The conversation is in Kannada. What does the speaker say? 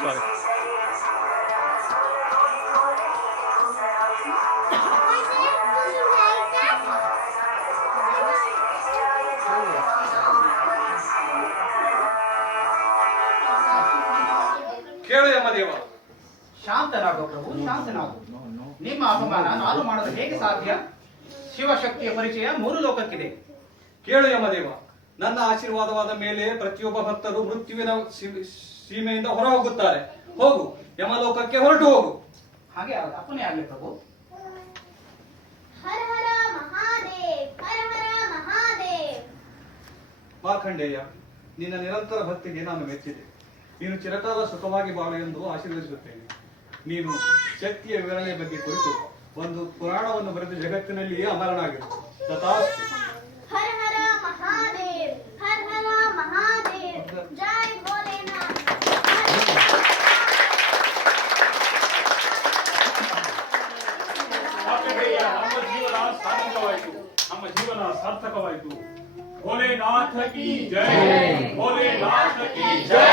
ಸ್ವಾಗತ. ಕೇಳು ಯಮದೇವ. ಶಾಂತನಾಗು ಪ್ರಭು, ಶಾಂತನಾಗು. ನಿಮ್ಮ ಅಪಮಾನ ನಾನು ಮಾಡಲು ಹೇಗೆ ಸಾಧ್ಯ? ಶಿವಶಕ್ತಿಯ ಪರಿಚಯ ಮೂರು ಲೋಕಕ್ಕಿದೆ. ಕೇಳು ಯಮದೇವ, ನನ್ನ ಆಶೀರ್ವಾದವಾದ ಮೇಲೆ ಪ್ರತಿಯೊಬ್ಬ ಭಕ್ತರು ಮೃತ್ಯುವಿನ ಸೀಮೆಯಿಂದ ಹೊರ ಹೋಗುತ್ತಾರೆ. ಹೋಗು, ಯಮಲೋಕಕ್ಕೆ ಹೊರಟು ಹೋಗು. ಹಾಗೆ ಅಪ್ಪನೇ ಆಗಲಿ ಪ್ರಭು. ಹರ ಹರ ಮಹಾದೇವ್, ಹರ ಹರ ಮಹಾದೇವ್. ಮಾರ್ಕಂಡೇಯ, ನಿನ್ನ ನಿರಂತರ ಭಕ್ತಿಗೆ ನಾನು ಮೆಚ್ಚಿದೆ. ನೀನು ಚಿರಕಾಲ ಸುಖವಾಗಿ ಬಾಳು ಎಂದು ಆಶೀರ್ವದಿಸುತ್ತೇನೆ. ನೀನು ಶಕ್ತಿಯ ವಿವರಣೆ ಬಗ್ಗೆ ಕುರಿತು ಒಂದು ಪುರಾಣವನ್ನು ಬರೆದು ಜಗತ್ತಿನಲ್ಲಿಯೇ ಅಮರನಾಗಿರು. ತಥಾಸ್ತು. ಹರ ಹರ ಮಹಾದೇವ್, ಹರ ಹರ ಮಹಾದೇವ್. ಜೈ ಭೋಲೆನಾಥ್. ಮಾರ್ಕಂಡೇಯ, ನಮ್ಮ ಜೀವನ ಸಾರ್ಥಕವಾಯಿತು. ನಮ್ಮ ಜೀವನ ಸಾರ್ಥಕವಾಯಿತು. ಭೋಲೆನಾಥ ಕಿ ಜೈ, ಭೋಲೆನಾಥ ಕಿ ಜೈ.